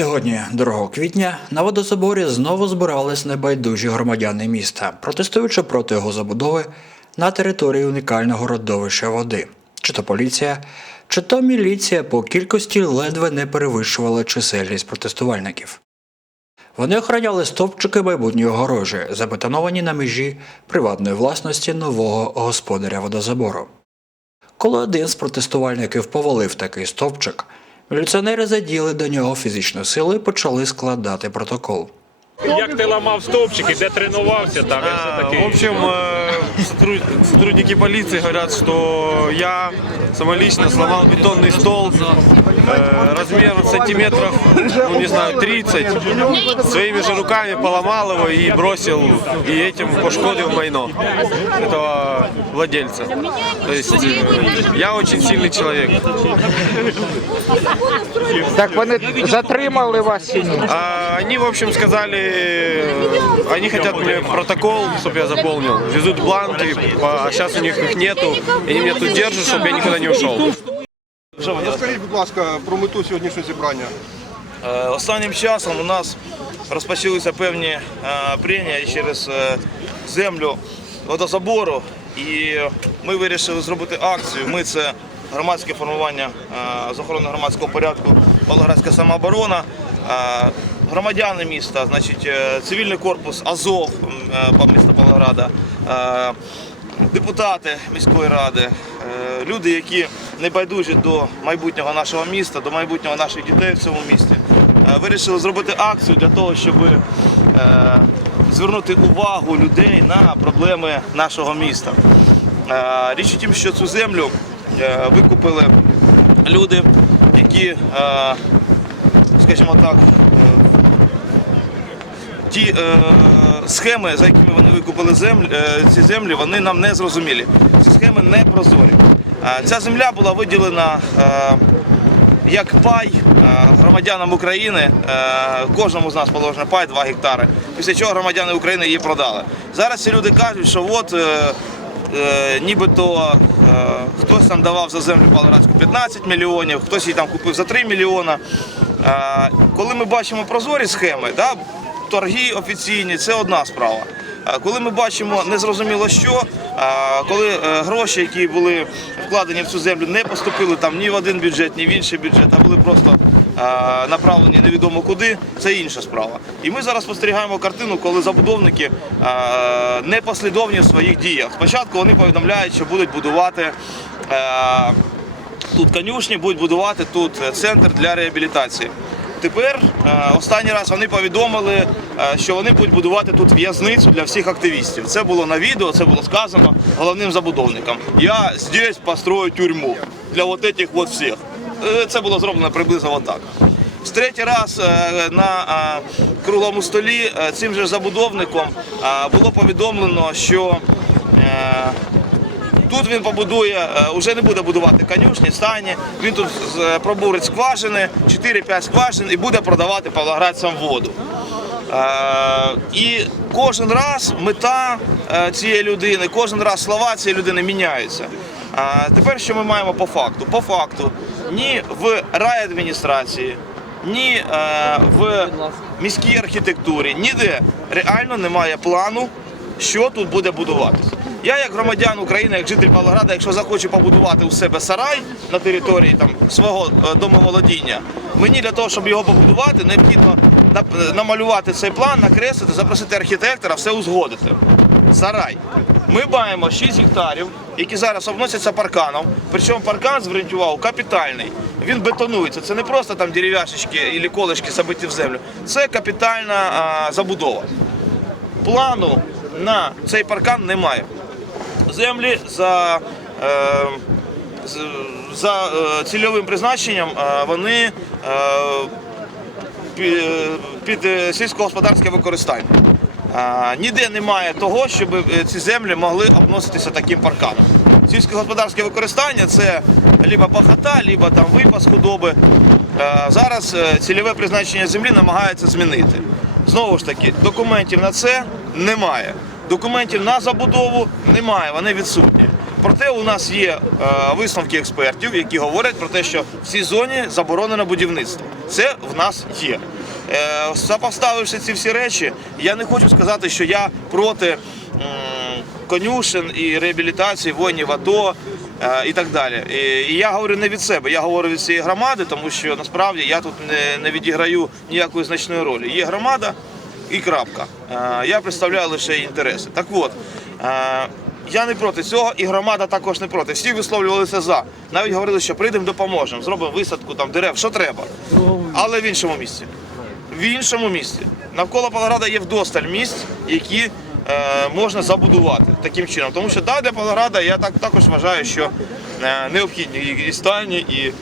Сьогодні, 2 квітня, на водозаборі знову збирались небайдужі громадяни міста, протестуючи проти його забудови на території унікального родовища води. Чи то поліція, чи то міліція по кількості ледве не перевищувала чисельність протестувальників. Вони охороняли стовпчики майбутньої огорожі, забетоновані на межі приватної власності нового господаря водозабору. Коли один з протестувальників повалив такий стовпчик, міліціонери заділи до нього фізичну силу і почали складати протокол. Як ти ламав стовпчики, де тренувався там і все А, таке. В общем, сотруд- сотрудники полиции говорят, что я самолично сломал бетонный стол э, размер сантиметров, ну не знаю, 30. Своими же руками поломал его и бросил, и этим пошкодил майно этого владельца. То есть э, я очень сильный человек. Так вони затримали вас? А они, в общем, сказали, э, они хотят мне протокол, чтобы я заполнил. Везут бланки, а сейчас у них их нету. И они меня тут держат, чтобы я никуда не ушел. Розкажіть, будь ласка, про мету сьогоднішнього зібрання. Е, Останнім часом у нас розпочалися певні е, прення через е, землю водозабору, і ми вирішили зробити акцію. Ми це громадське формування е, з охорони громадського порядку Павлоградська самооборона. е, Громадяни міста, значить, е, цивільний корпус Азов е, міста Павлограда, е, депутати міської ради, люди, які не байдужі до майбутнього нашого міста, до майбутнього наших дітей в цьому місті, вирішили зробити акцію для того, щоб звернути увагу людей на проблеми нашого міста. Річ у тім, що цю землю викупили люди, які, скажімо так, ті е, схеми, за якими вони викупили землі, е, ці землі, вони нам не зрозумілі. Ці схеми не прозорі. Е, ця земля була виділена е, як пай е, громадянам України. Е, кожному з нас положено пай 2 гектари. Після чого громадяни України її продали. Зараз ці люди кажуть, що от. Е, Е, нібито е, хтось там давав за землю Павлоградську 15 мільйонів, хтось її там купив за 3 мільйона. Е, коли ми бачимо прозорі схеми, да, торги офіційні, це одна справа. Коли ми бачимо незрозуміло що, коли е, гроші, які були вкладені в цю землю, не поступили там ні в один бюджет, ні в інший бюджет, а були просто направлені невідомо куди, це інша справа. І ми зараз спостерігаємо картину, коли забудовники а, не послідовні в своїх діях. Спочатку вони повідомляють, що будуть будувати. е, Тут конюшні будуть будувати тут е, центр для реабілітації. Тепер е, останній раз вони повідомили, е, що вони будуть будувати тут в'язницю для всіх активістів. Це було на відео, це було сказано головним забудовникам. Я здесь построю тюрму для вот этих вот всіх. Е, Це було зроблено приблизно отак. З третій раз на круглому столі цим же забудовником було повідомлено, що Тут він побудує, вже не буде будувати конюшні, стані. Він тут пробурить скважини, 4-5 скважин і буде продавати павлоградцям воду. Е, І кожен раз мета е, цієї людини, кожен раз слова цієї людини міняються. Тепер що ми маємо по факту? По факту, ні в райадміністрації, ні е, в міській архітектурі, ніде реально немає плану, що тут буде будуватися. Я, як громадян України, як житель Павлограда, якщо захочу побудувати у себе сарай на території там, свого е, домоволодіння, мені для того, щоб його побудувати, необхідно намалювати цей план, накреслити, запросити архітектора, все узгодити. Сарай. Ми маємо 6 гектарів, які зараз обносяться парканом. Причому паркан, зверніть увагу, капітальний. Він бетонується. Це не просто там дерев'яшечки або колишки забиті в землю. Це капітальна а, забудова. Плану на цей паркан немає. Землі за, е, за е, цільовим призначенням е, вони під сільськогосподарське використання. Ніде немає того, щоб ці землі могли обноситися таким парканом. Сільськогосподарське використання це либо пахота, либо там випас худоби. Зараз цільове призначення землі намагаються змінити. Знову ж таки, документів на це немає. Документів на забудову немає, вони відсутні. Проте у нас є е, висновки експертів, які говорять про те, що в цій зоні заборонено будівництво. Це в нас є. Е, Сопоставивши ці всі речі, я не хочу сказати, що я проти м, конюшен і реабілітації воїнів АТО е, і так далі. І, я говорю не від себе, я говорю від цієї громади, тому що насправді я тут не відіграю ніякої значної ролі. Є громада і крапка. Е, Я представляю лише інтереси. Так от. е, Я не проти цього, і громада також не проти. Всі висловлювалися за. Навіть говорили, що прийдемо, допоможемо, зробимо висадку там дерев, що треба. Але в іншому місці. В іншому місці. Навколо Павлограда є вдосталь місць, які е, можна забудувати таким чином. Тому що да, для Павлограда я так, також вважаю, що е, необхідні і, стайні, і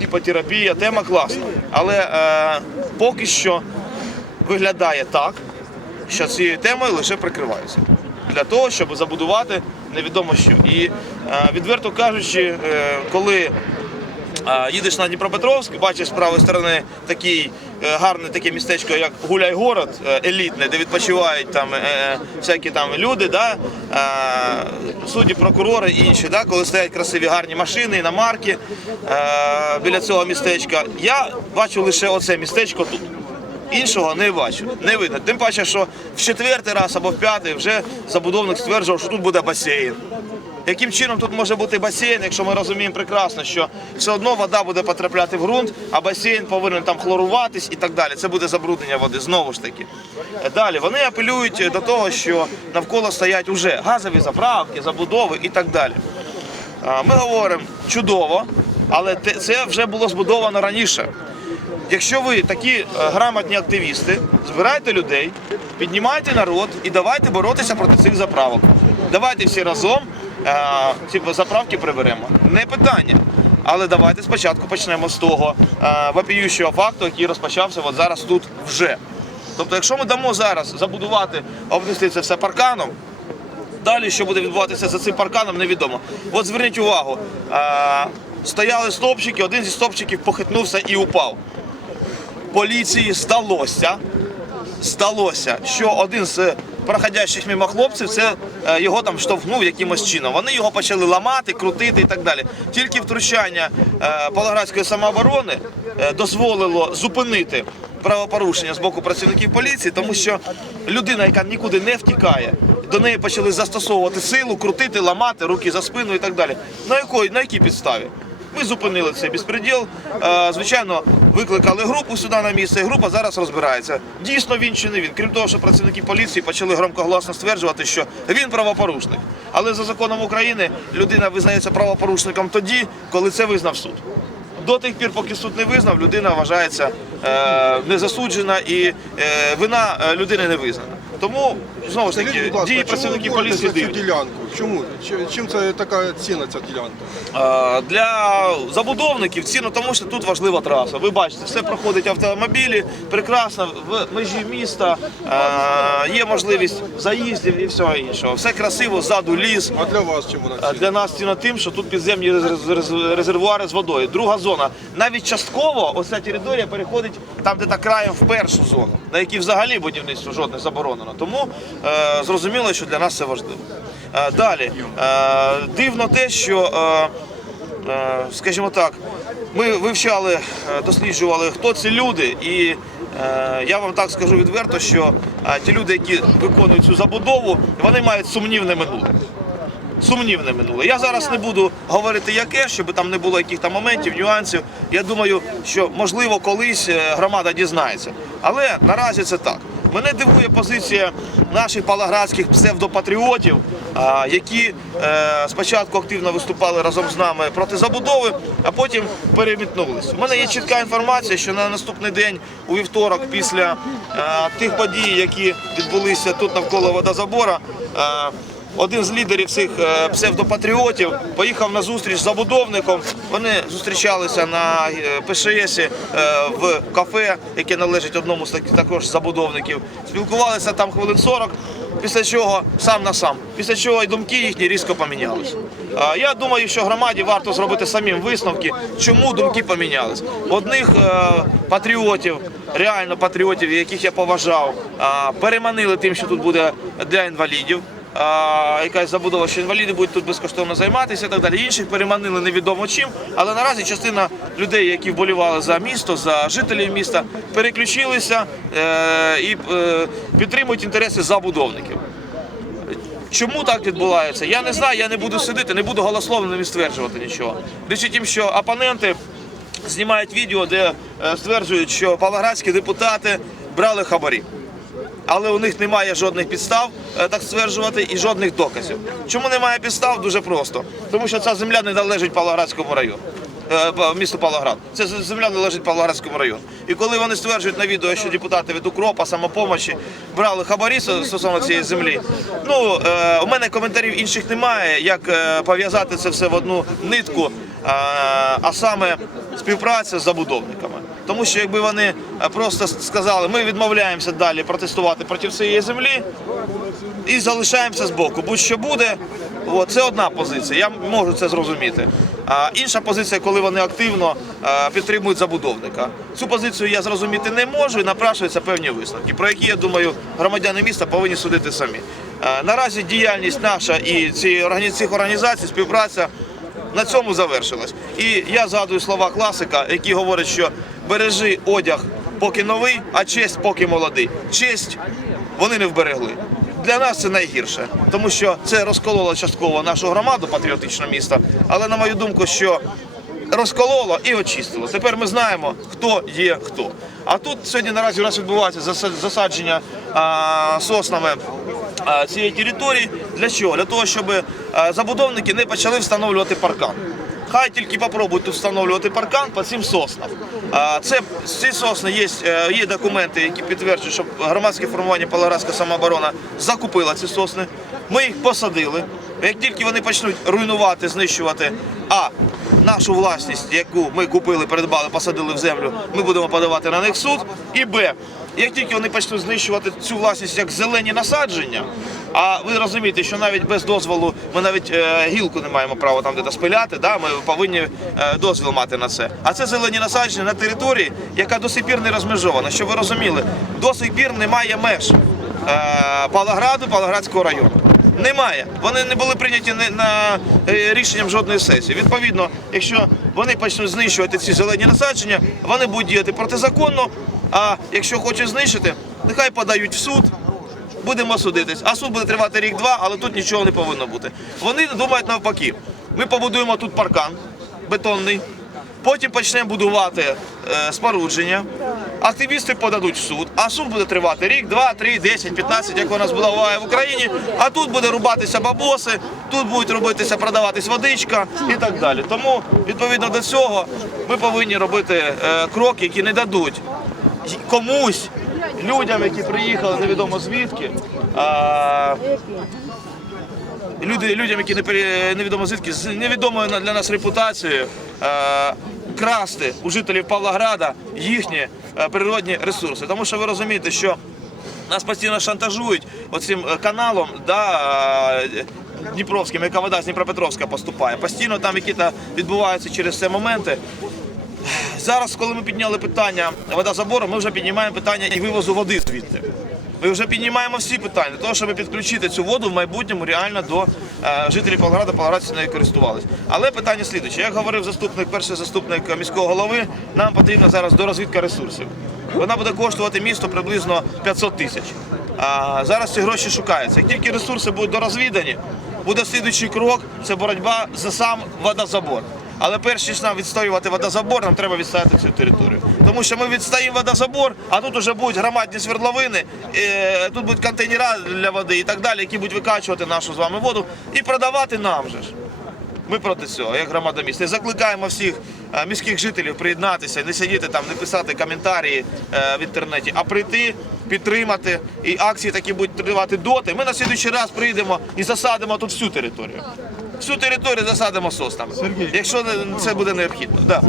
іпотерапія, тема класна. Але е, поки що виглядає так, що цією темою лише прикриваються. Для того, щоб забудувати невідомо що. І е, відверто кажучи, е, коли їдеш на Дніпропетровськ, бачиш з правої сторони такий е, гарне таке містечко, як Гуляй-город, е, елітне, де відпочивають там е, всякі там люди, да, е, судді, прокурори і інші, да, коли стоять красиві гарні машини, іномарки е, біля цього містечка. Я бачу лише оце містечко тут. Іншого не бачу, не видно. Тим паче, що в четвертий раз або в п'ятий вже забудовник стверджував, що тут буде басейн. Яким чином тут може бути басейн, якщо ми розуміємо прекрасно, що все одно вода буде потрапляти в ґрунт, а басейн повинен там хлоруватись і так далі. Це буде забруднення води знову ж таки. Далі вони апелюють до того, що навколо стоять уже газові заправки, забудови і так далі. Ми говоримо чудово, але це вже було збудовано раніше. Якщо ви такі е, грамотні активісти, збирайте людей, піднімайте народ і давайте боротися проти цих заправок. Давайте всі разом е, ці заправки приберемо. Не питання. Але давайте спочатку почнемо з того е, вопіющого факту, який розпочався от зараз тут вже. Тобто, якщо ми дамо зараз забудувати, обнести це все парканом, Далі, що буде відбуватися за цим парканом, невідомо. От зверніть увагу, стояли стовпчики, один зі стовпчиків похитнувся і упав. Поліції здалося, здалося, що один з проходящих мимо хлопців це е, його там штовхнув якимось чином. Вони його почали ламати, крутити і так далі. Тільки втручання е, Павлоградської самооборони е, дозволило зупинити правопорушення з боку працівників поліції, тому що людина, яка нікуди не втікає, до неї почали застосовувати силу, крутити, ламати, руки за спину і так далі. На якої на якій підставі? Ми зупинили цей безпреділ. Е, Звичайно, викликали групу сюди на місце. і Група зараз розбирається. Дійсно він чи не він. Крім того, що працівники поліції почали громкогласно стверджувати, що він правопорушник. Але за законом України людина визнається правопорушником тоді, коли це визнав суд. До тих пір, поки суд не визнав, людина вважається е, незасуджена і е, вина е, людини не визнана. Тому знову ж таки дії працівників поліції дивні. Чому? Чим це така ціна ця ділянка? Для забудовників ціну, тому що тут важлива траса. Ви бачите, все проходить автомобілі, прекрасно в межі міста, є можливість заїздів і всього іншого. Все красиво, ззаду ліс. А для вас чим вона ціна? Для нас ціна тим, що тут підземні рез- рез- резервуари з водою. Друга зона. Навіть частково ось ця територія переходить там, де та краєм в першу зону, на якій взагалі будівництво жодне заборонено. Тому е, зрозуміло, що для нас це важливо. Е, далі е, дивно те, що, е, скажімо так, ми вивчали, досліджували, хто ці люди, і я вам так скажу відверто, що ті люди, які виконують цю забудову, вони мають сумнівне минуле сумнівне минуле. Я зараз не буду говорити яке, щоб там не було яких там моментів, нюансів. Я думаю, що можливо колись громада дізнається. Але наразі це так. Мене дивує позиція наших палаградських псевдопатріотів, які е, спочатку активно виступали разом з нами проти забудови, а потім перемітнулись. У мене є чітка інформація, що на наступний день, у вівторок, після е, тих подій, які відбулися тут навколо водозабора, е, один з лідерів цих е, псевдопатріотів поїхав на зустріч з забудовником. Вони зустрічалися на е, ПШС е, в кафе, яке належить одному з також забудовників. Спілкувалися там хвилин 40, після чого сам на сам. Після чого і думки їхні різко помінялися. Я думаю, що громаді варто зробити самим висновки, чому думки помінялись. Одних патріотів, реально патріотів, яких я поважав, переманили тим, що тут буде для інвалідів. Якась забудова, що інваліди будуть тут безкоштовно займатися і так далі. Інших переманили невідомо чим. Але наразі частина людей, які вболівали за місто, за жителів міста, переключилися е, і е, підтримують інтереси забудовників. Чому так відбувається? Я не знаю, я не буду сидіти, не буду голословним і стверджувати нічого. Річ у тім, що опоненти знімають відео, де е, стверджують, що павлоградські депутати брали хабарі. Але у них немає жодних підстав е, так стверджувати і жодних доказів. Чому немає підстав? Дуже просто. Тому що ця земля не належить Павлоградському району. е, Місту Павлоград. З- земля належить Павлоградському району. І коли вони стверджують на відео, що депутати від укропа, самопомочі брали хабарі стосовно цієї землі. Ну е, у мене коментарів інших немає, як пов'язати це все в одну нитку, а саме співпраця з забудовниками. Тому що якби вони е, просто сказали, ми відмовляємося далі протестувати проти цієї землі і залишаємося з боку. Будь-що буде, це одна позиція. Я можу це зрозуміти. А інша позиція, коли вони активно е, підтримують забудовника. Цю позицію я зрозуміти не можу і напрашуються певні висновки, про які я думаю, громадяни міста повинні судити самі. Е, Наразі діяльність наша і цих організацій, співпраця на цьому завершилась. І я згадую слова класика, які говорять, що бережи одяг поки новий, а честь поки молодий. Честь вони не вберегли. Для нас це найгірше, тому що це розкололо частково нашу громаду патріотичного міста. Але на мою думку, що розкололо і очистило. Тепер ми знаємо, хто є хто. А тут сьогодні наразі у нас відбувається заса- засадження а, соснами цієї території. Для чого? Для того, щоб забудовники не почали встановлювати паркан. Хай тільки попробують встановлювати паркан по цим соснам. Це ці сосни є, е, є документи, які підтверджують, що громадське формування Павлоградська самооборона закупила ці сосни. Ми їх посадили. Як тільки вони почнуть руйнувати, знищувати, а нашу власність, яку ми купили, придбали, посадили в землю, ми будемо подавати на них суд. І Б. Як тільки вони почнуть знищувати цю власність як зелені насадження, а ви розумієте, що навіть без дозволу ми навіть е, гілку не маємо права там де спиляти, да? ми повинні е, дозвіл мати на це. А це зелені насадження на території, яка до сих пір не розмежована. Щоб ви розуміли, до сих пір немає меж е, Павлограду, Павлоградського району. Немає. Вони не були прийняті на е, рішенням жодної сесії. Відповідно, якщо вони почнуть знищувати ці зелені насадження, вони будуть діяти протизаконно. А якщо хочуть знищити, нехай подають в суд. Будемо судитись. А суд буде тривати рік-два, але тут нічого не повинно бути. Вони думають навпаки. Ми побудуємо тут паркан бетонний, потім почнемо будувати е, спорудження. Активісти подадуть в суд, а суд буде тривати рік, два, три, десять, п'ятнадцять, як у нас буває в Україні. А тут буде рубатися бабоси, тут будуть робитися, продаватись водичка і так далі. Тому відповідно до цього ми повинні робити е, кроки, які не дадуть комусь, людям, які приїхали невідомо звідки. А, люди, людям, які не невідомо звідки, з невідомою для нас репутацією, е, красти у жителів Павлограда їхні природні ресурси. Тому що ви розумієте, що нас постійно шантажують оцим е, каналом, да, е, Дніпровським, яка вода з Дніпропетровська поступає. Постійно там якісь відбуваються через це моменти. Зараз, коли ми підняли питання водозабору, ми вже піднімаємо питання і вивозу води звідти. Ми вже піднімаємо всі питання для того, щоб підключити цю воду в майбутньому реально до е, жителів Павлограда, Павлоградці нею користувалися. Але питання слідуюче. Як говорив заступник, перший заступник міського голови, нам потрібна зараз дорозвідка ресурсів. Вона буде коштувати місто приблизно 500 тисяч. А зараз ці гроші шукаються. Як тільки ресурси будуть дорозвідані, буде слідуючий крок це боротьба за сам водозабор. Але перш ніж нам відстоювати водозабор, нам треба відстояти цю територію. Тому що ми відстоїмо водозабор, а тут вже будуть громадні свердловини, е, тут будуть контейнера для води і так далі, які будуть викачувати нашу з вами воду і продавати нам же ж. Ми проти цього, як громада міста. І закликаємо всіх е, міських жителів приєднатися, не сидіти там, не писати коментарі е, в інтернеті, а прийти, підтримати. І акції такі будуть тривати доти. Ми на слідуючий раз прийдемо і засадимо тут всю територію Всю територію засадимо соснами, якщо не- це буде необхідно. Да.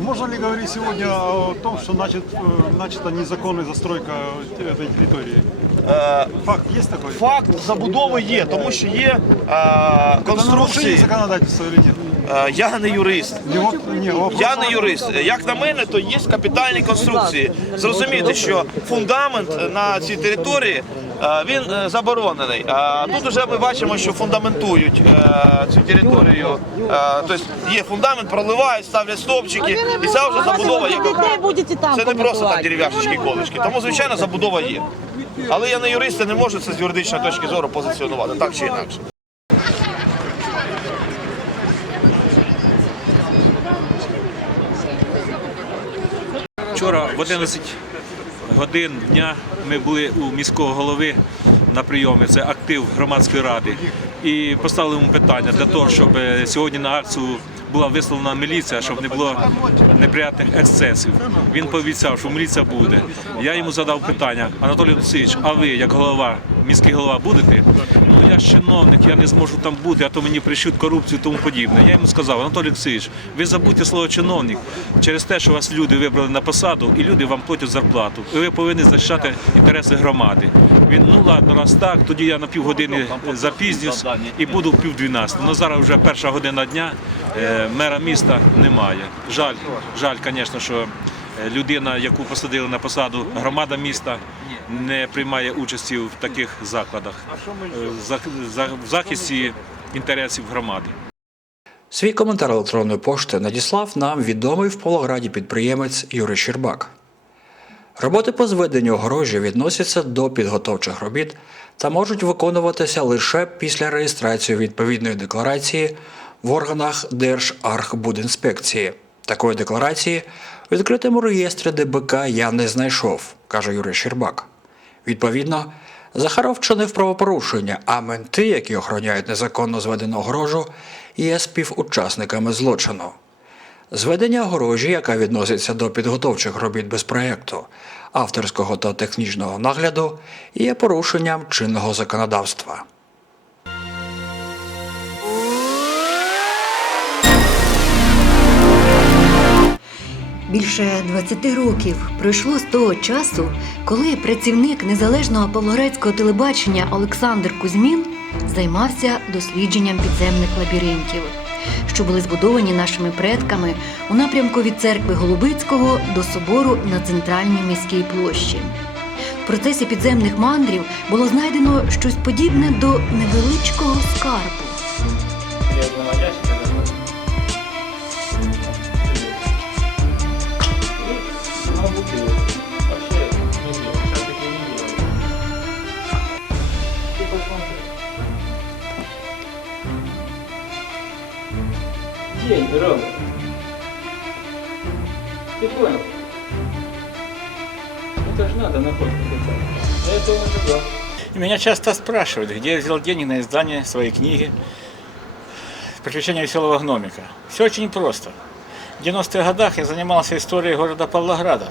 Можно ли говорить сегодня о том, что начат, э, начата незаконная застройка этой территории? Факт есть такой? Факт забудови є, тому що є е, Это нарушение конструкції. законодательства или нет? Е, я не юрист. Не, воп- не, вопрос- Я не юрист. Як на мене, то є капітальні конструкції. Зрозумійте, що фундамент на цій території е, він е, заборонений. А Тут вже ми бачимо, що фундаментують е, цю територію. Е, Тобто є фундамент, проливають, ставлять стовпчики, і ця вже забудова є. Це не просто так дерев'яшечки колишки. Тому, звичайно, забудова є. Але я не юрист і не можу це з юридичної точки зору позиціонувати, так чи інакше. Вчора в 11 годин дня ми були у міського голови на прийомі. Це актив громадської ради. І поставили йому питання для того, щоб е, сьогодні на акцію була висловлена міліція, щоб не було неприятних ексцесів. Він пообіцяв, що міліція буде. Я йому задав питання, Анатолій Олексійович, а ви як голова, міський голова будете? Ну я ж чиновник, я не зможу там бути, а то мені прищуть корупцію і тому подібне. Я йому сказав, Анатолій Олексійович, ви забудьте слово чиновник через те, що вас люди вибрали на посаду, і люди вам платять зарплату. І ви повинні захищати інтереси громади. Він ну ладно, раз так, тоді я на півгодини запізнюсь і буду в пів дванадцятого. Ну зараз вже перша година дня. Е, Мера міста немає. Жаль, жаль, звісно, що е, людина, яку посадили на посаду громада міста, не приймає участі в таких закладах е, в захисті інтересів громади. Свій коментар електронної пошти надіслав нам відомий в Павлограді підприємець Юрій Щербак. Роботи по зведенню огорожі відносяться до підготовчих робіт та можуть виконуватися лише після реєстрації відповідної декларації в органах Держархбудінспекції. Такої декларації в відкритому реєстрі ДБК я не знайшов, каже Юрій Щербак. Відповідно, Захаров вчинив правопорушення, а менти, які охороняють незаконно зведену огорожу, є співучасниками злочину. Зведення огорожі, яка відноситься до підготовчих робіт без проєкту, авторського та технічного нагляду, є порушенням чинного законодавства. Більше 20 років пройшло з того часу, коли працівник незалежного павлоградського телебачення Олександр Кузьмін займався дослідженням підземних лабіринтів, що були збудовані нашими предками у напрямку від церкви Голубицького до собору на центральній міській площі. В процесі підземних мандрів було знайдено щось подібне до невеличкого скарбу. Меня часто спрашивают, где я взял деньги на издание своей книги «Приключения веселого гномика». Все очень просто. В 90-х годах я занимался историей города Павлограда.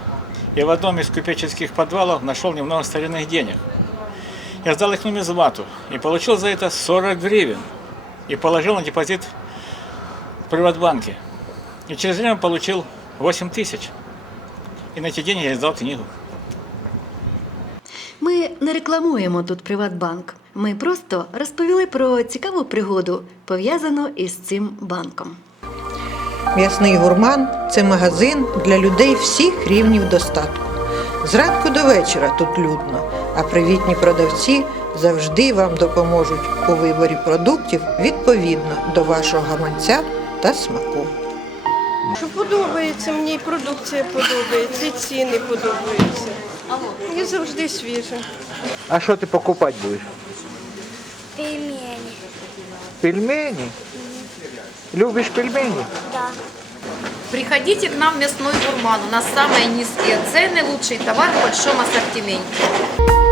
И в одном из купеческих подвалов нашел немного старинных денег. Я сдал их нумизмату и получил за это 40 гривен. И положил на депозит Приватбанке. И через время получил 8 тысяч. И на эти деньги я издал книгу. Ми не рекламуємо тут Приватбанк. Ми просто розповіли про цікаву пригоду, пов'язану із цим банком. М'ясний гурман це магазин для людей всіх рівнів достатку. Зранку до вечора тут людно, а привітні продавці завжди вам допоможуть у виборі продуктів відповідно до вашого гаманця та смаку. Що подобається, мені і продукція подобається, і ціни подобаються. І завжди свіже. А що ти покупати будеш? Пельмені. Пельмені? Любиш пельмені? Приходите к нам в мясной гурман. У нас самые низкие цены, лучший товар в большом ассортименте.